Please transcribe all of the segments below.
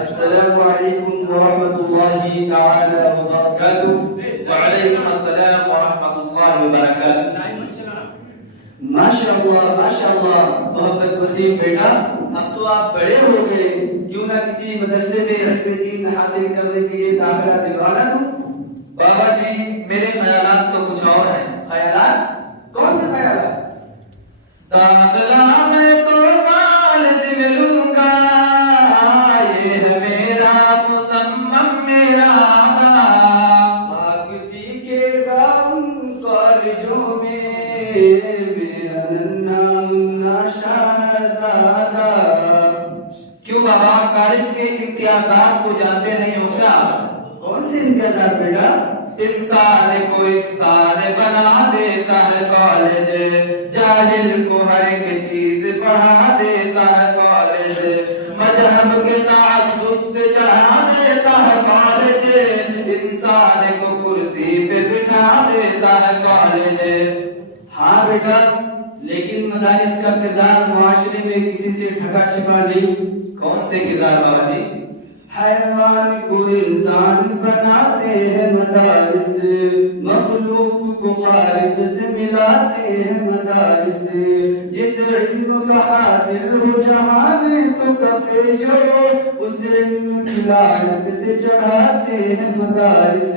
السلام علیکم ورحمۃ اللہ تعالی وبرکاتہ. وعلیکم السلام ورحمۃ اللہ وبرکاتہ. ماشاء اللہ محبت وسیم بیٹا، اب تو آپ بڑے ہو گئے، کیوں نہ کسی مدرسے میں علم دین حاصل کرنے کے لیے داخلہ دلوانا دوں؟ بابا جی میرے خیالات تو کچھ اور ہیں. خیالات؟ کون سے خیالات؟ داخلہ میں تو کالج میں لوں گا، یہ ہے میرا مصمم ارادہ، کسی کے گا ان کالجوں میں میرا ننا شہزادہ. کیوں بابا کالج کے امتیازات کو جانتے نہیں ہو کیا؟ کون سے امتیازات بیٹا؟ انسان کو انسان بنا دیتا ہے کالج، جاہل کو ہر ایک چیز پڑھا دیتا ہے کالج، مذہب کے تعصب سے چڑھا دیتا ہے کالج، انسان کو کرسی پہ بٹھا دیتا ہے کالج. ہاں بیٹا، لیکن مدارس کا کردار معاشرے میں کسی سے ڈھکا چھپا نہیں. کون سے کردار بابا جی؟ حیوان کو انسان بناتے ہیں مدارس، مخلوق کو خالق سے ملاتے ہیں مدارس، جس علم کا حاصل ہو جہاں میں تو کفے جو اس علم کی لعنت سے چڑھاتے ہیں مدارس،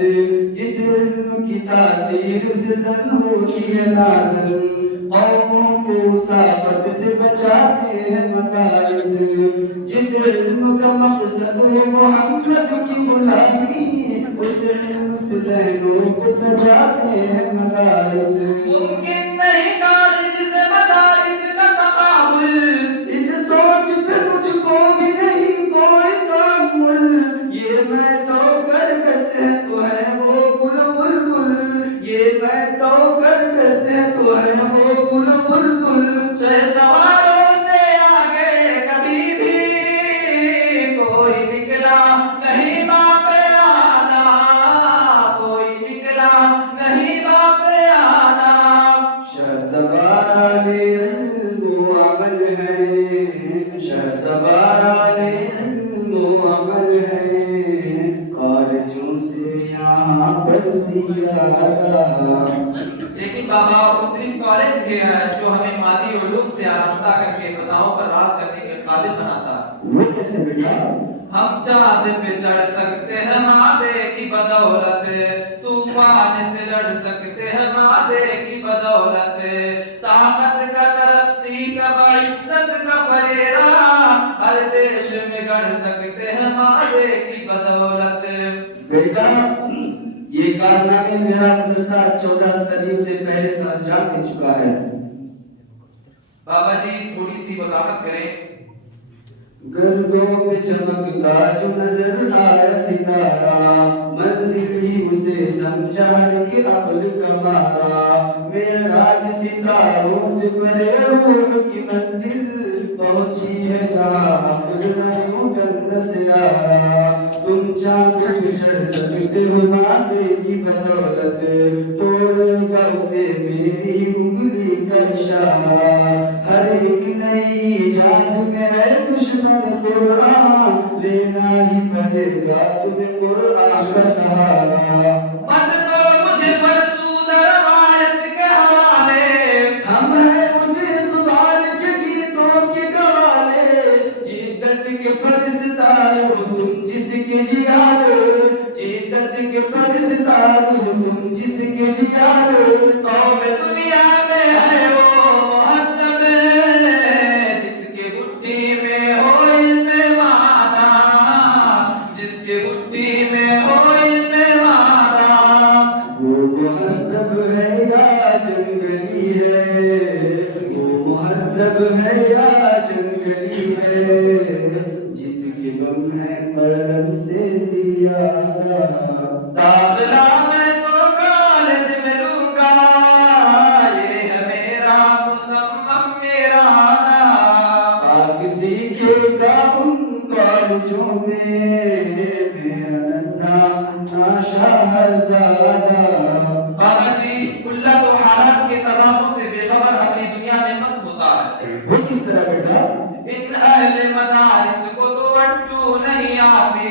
جس علم کی تعطیل سے زن ہوتی ہے نازن، قوموں کو ساخت سے بچاتے ہیں مدارس، جس علم کا مقصد ہو محمد کی غلامی، اس علم سے ذہنوں کو سجاتے ہیں مدارس. ممکن نہیں کالج سے مدارس کا تقابل، اس سوچ پہ مجھ کو بھی نہیں کوئی تأمل، یہ میں تو کرکس ہے تو ہے وہ گل بلبل، یہ میں تو کرکس ہے تو ہے وہ گل بلبل. چھ سواروں سے آگے کبھی بھی کوئی نکلا نہیں باپ آنا، کوئی نکلا نہیں باپ آنا. شہسوار علم و عمل ہے، شہسوار علم و عمل ہے، کالجوں سے یہاں پر زیادہ. لیکن بابا وہ صرف کالج ہی ہے جو ہمیں مادی علوم سے آراستہ کر کے فضاؤں پر راز کرنے کے قابل بناتا. وہ کیسے بیٹا؟ ہم چاند پہ چڑھ سکتے ہیں مادے کی بدولت، طوفان سے لڑ سکتے ہیں مادے کی بدولت، طاقت کا ترقی کا بعزت کا فریرہ ہر دیش میں گڑھ سکتے ہیں مادے کی بدولت. بیٹا یہ کارنامے میرا مدرسہ 14 صدی سے پہلے سے انجام دے چکا ہے. بابا جی تھوڑی سی وضاحت کریں. گردوں میں چمکتا جو نظر آیا ستارہ، منزل ہی اسے سمجھا کہ عقل کا مارا، معراج ستاروں سے پرے روح کی منزل پہنچی ہے جہاں عقل نیوٹن سے آیا. تم چاند پہ چڑھ سکتے ہو مادے کی بدولت، توڑے گا اسے میری انگلی کا اشارہ، ہر ایک نئی ایجاد میں ہے دشمن قرآن، لینا ہی پڑے گا تمہیں قرآن کا سہارا. مت دو مجھے فرسودہ روایت کے حوالے، ہم ہیں اس اقبال کے گیتوں کے گوالے، جدت کے پرستار ہو تم جس کے جیال، جدت کے پرستار ہو تم جس کے جیال. قوم دنیا میں ہے وہ مہذب جس کے گھٹی میں ہو علم وعدہ، جس کے گھٹی میں ہو علم وعدہ. وہ مہذب ہے یا جنگلی ہے، وہ مہذب ہے یا جنگلی ہے، جس کے غم ہے قلم سے زیادہ. داخلہ میں تو کالج میں لوں گا، یہ ہے میرا مصمم ارادہ، کسی کے گا ان کالجوں میں میرا ننا شہزادہ. بابا جی اللہ تو حالات کے تبادل سے بے خبر اپنی دنیا میں مست ہوتا ہے. وہ کس طرح بیٹا؟ ان اہل مدارس کو تو وٹو نہیں نہیں آتی،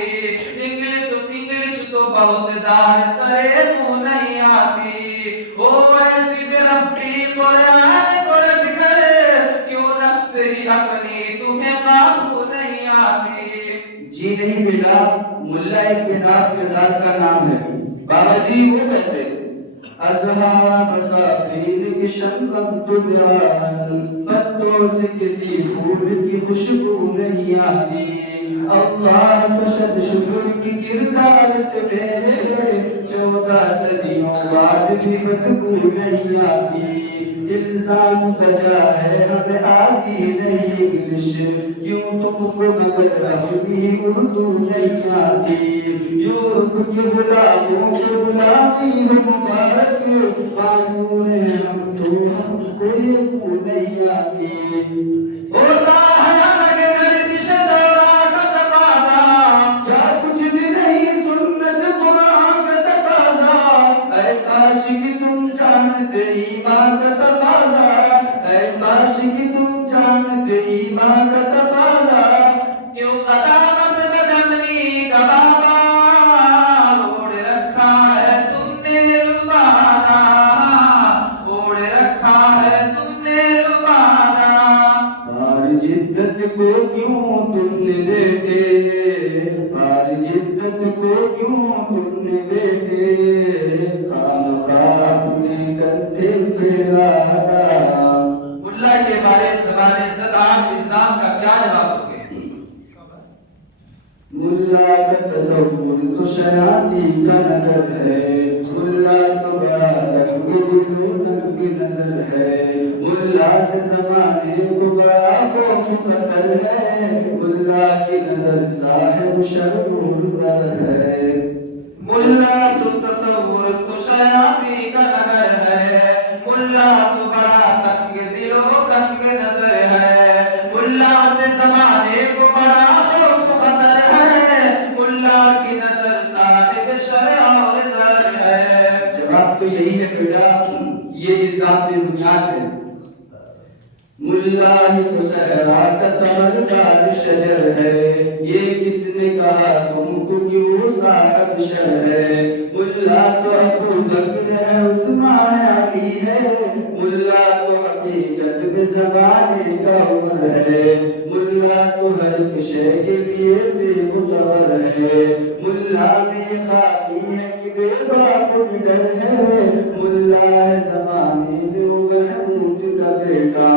انگلش تو بہت دار سرے تو نہیں آتی، او ایسی پھر اپنی قرآن کو رٹ کر کیوں نفس ہی اپنی تمہیں قابو نہیں آتی؟ جی نہیں بیٹا، ملا ایک کردار کا نام ہے۔ بابا جی وہ کیسے؟ اصحاب سافیر کی شبنم تبیان، پتوں سے کسی پھول کی خوشبو نہیں آتی، اللہ کو شد شکر کی کردار سے میرے 14 صدیوں بعد بھی بدبو نہیں آتی، الزام بجا ہے ہمیں آتی نہیں انگلش، کیوں تم کو مگر اصلی اردو نہیں آتی، یورپ کے غلاموں کو غلامی ہو مبارک، معذور ہیں ہم تو ہم کو یہ نہیں آتی، ہوتا ہے الگ گردش دورہ کا تقاضا، کیا کچھ بھی نہیں سنت قرآن کا تقاضا، اے کاش کہ تم جانتے ایمان کا تقاضا، اے کاش کہ تم جانتے ایمان کا تقاضا، کیوں قدامت قدمنی کا بابا اوڑ رکھا ہے تم نے روبانا، اوڑ رکھا ہے تم نے روبانا، بار جدت کو کیوں تم نے بیٹے، بار جدت کو کیوں تم نے بیٹے، خام خواب نے کندھے پہ لایا، ملا کے بارے زبان زدان الزام کا کیا جواب دو گے؟ ملا کا تصور تو شیاطی کا نظر ہے، ملا تو بڑا تنگ کی نظر ہے، ملا سے زمانے کو بڑا خوف خطر ہے، ملا کی نظر صاحب شرم در ہے، ملا تو تصور تو شیاطی کا نظر ہے، ملا تو بڑا تنگ دل و تنگ نظر ہے، ملا سے زمانے کو بڑا خوف خطر ہے، ملا کی نظر صاحب شرع اور در ہے۔ جواب تو یہی ہے بیٹا، یہ الزام میں بنیاد ہے، ملا ہی تو صحرا کا تمردار شجر ہے، یہ کس نے کہا تم کو کہ وہ صاحب شر ہے، ملا تو ابو بکر ہے عثمان ہے علی ہے، ملا تو حقیقت میں زمانے کا عمر ہے، ملا تو ہر ایک شے کے لیے بے متور ہے، ملا میں خاکی ہے کہ بے باپ بھی ڈر ہے، ملا ہے زمانے میں وہ محمود کا بیٹا،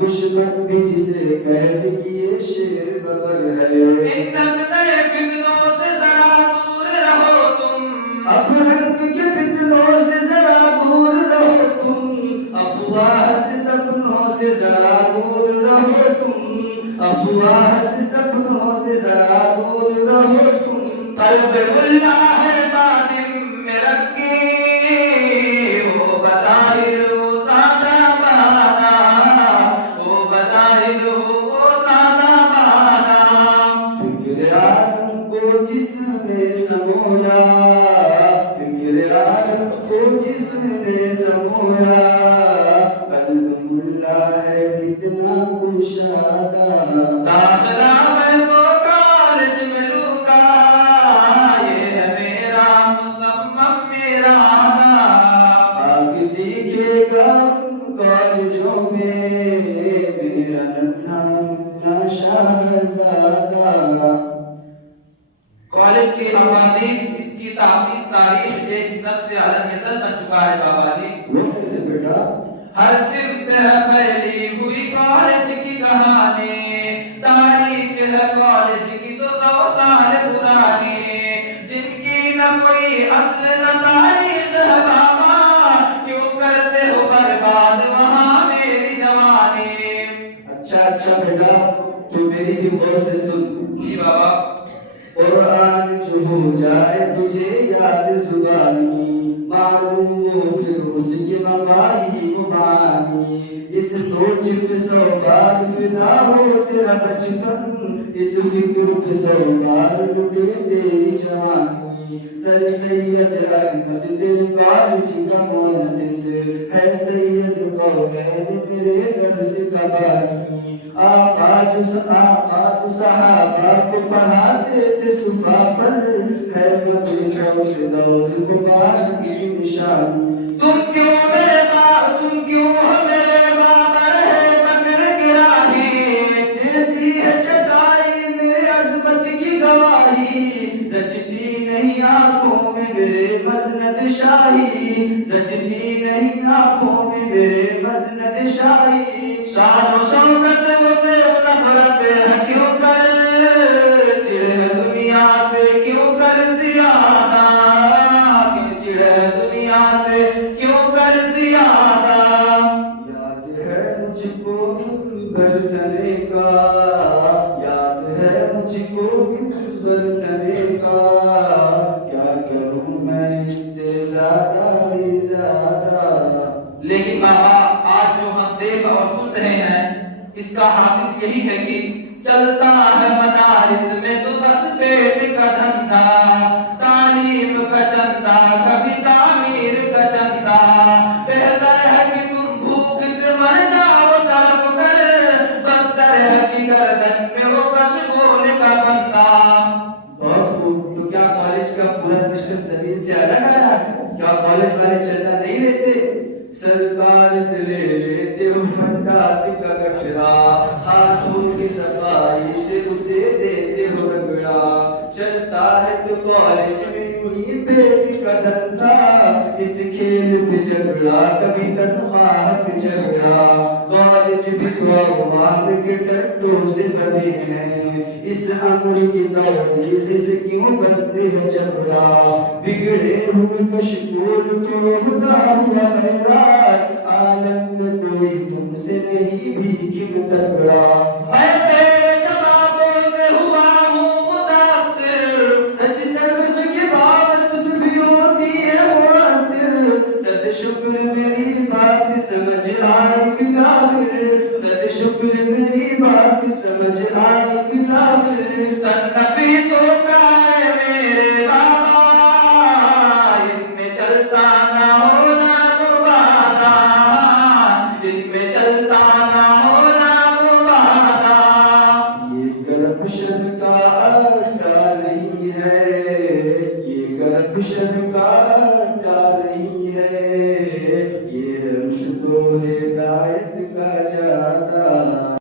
دشمن بھی جسے قید کیے شیر ببر ہے، ان نئے فتنوں سے ذرا دور رہو تم، افراد کے فتنوں سے ذرا دور رہو تم، افواہ سے سپنوں سے ذرا دور رہو تم، افواہ سے سپنوں سے ذرا دور رہو تم، قلب ملا ہے باطن میں رکھی، وہ بظاہر وہ سادہ بانا، وہ بظاہر وہ سادہ بانا، فکر عالم کو جسم میں سمویا، فکر عالم کو جسم میں سمویا، قلب ملا ہے کتنا کشادہ، داخلہ میں تو کالج میں لوں گا، یہ ہے میرا مصمم میرا آدھا، آپ سیکھے گا کالجوں میں میرا ننھا شہزادہ۔ کالج کے مبادئ اس کی تاسیس تاریخ ایک نفس عالم یزل بن چکا ہے بابا جی، وہ کیسے بیٹا؟ ہر صرف پھیلی ہوئی کالج کی کہانی، تاریخ ہے کالج کی تو 100 سال پرانی، جن کی نہ کوئی اصل نہ تاریخ ہے بابا، کیوں کرتے ہو برباد وہاں میری جوانی؟ اچھا بیٹا، تو میری بھی غور سے سن۔ جی بابا۔ قرآن جو ہو جائے تجھے یاد زبانی، معلوم ہو پھر اس کے مفاہیم و معانی، اس سوچ پہ 100 بار فدا ہو تیرا بچپن، اس فکر پہ 100 بار لٹے تیری جوانی، سر سید احمد تیرے کالج کا مؤسس ہے، سید قولین تیرے درس کا بانی، آقا آج صحابہ کو پڑھاتے تھے صفا پر، ہے فتح شمس دور مبارک کی نشانی. تم کیوں میرے باپ، تم کیوں میرے بابر ہے مگر گراہی، دیتی ہے چٹائی میرے عظمت کی گواہی، زچتی نہیں آنکھوں میں میرے مسند شاہی، زچتی نہیں آنکھوں میں میرے مسند شاہی. شان و شوکت سے نفرت ہے کیوں کر، چڑے دنیا سے کیوں کر زیادہ، چڑے دنیا سے کیوں کر زیادہ. یاد ہے مجھ کو برتنے کا، یاد ہے مجھ کو برتنے کا، کیا کروں میں اس سے زیادہ بھی زیادہ. لیکن بابا آج جو ہم دیکھ اور سن رہے ہیں اس کا حاصل یہی ہے کہ چلتا ہے مدارس میں تو بس پیٹ کا دھندا، تعلیم کا چندہ کبھی تعمیر کا چندہ. بہتر ہے کہ تم بھوک سے مر جاؤ تڑپ کر، بدتر ہے کہ گردن میں وہ کشکول کا بندہ. بہت خوب. تو کیا کالج کا پورا سسٹم زمین سے الگ آیا ہے؟ کیا کالج والے چندہ نہیں لیتے؟ سرکار سے لے لیتے ہو پنڈات کا کچرا، ہاتھوں کی صفائی سے اسے دیتے ہو رگڑا. چلتا ہے تو کالج میں وہی پیٹ کا دھندا، اس کھیل پہ جھگڑا کبھی تنخواہ پہ جھگڑا. کالج بھی تو عوام کے ٹٹوں سے بنے ہیں، اس عمر کی توزیع سے کیوں بنتے ہیں جھگڑا. بگڑے ہوئے کشکول تو خدا ہوا خیرات، عالم میں کوئی تم سے نہیں بھی کیوں تگڑا. میں تیرے جوابوں سے ہوا ہوں متاثر، سچ تلخ کے باوجود بھی ہوتی ہے معطر. صد شکر میری بات سمجھ آئی بلاخر، صد شکر میری بات سمجھ آئی بلاخر. تن نفیسوں کا ہے میرے بابا، ان میں چلتا نہ ہونا مبادا، ان میں چلتا نہ ہونا مبادا. یہ کرپشن کا اڈا نہیں ہے، یہ کرپشن کا اڈا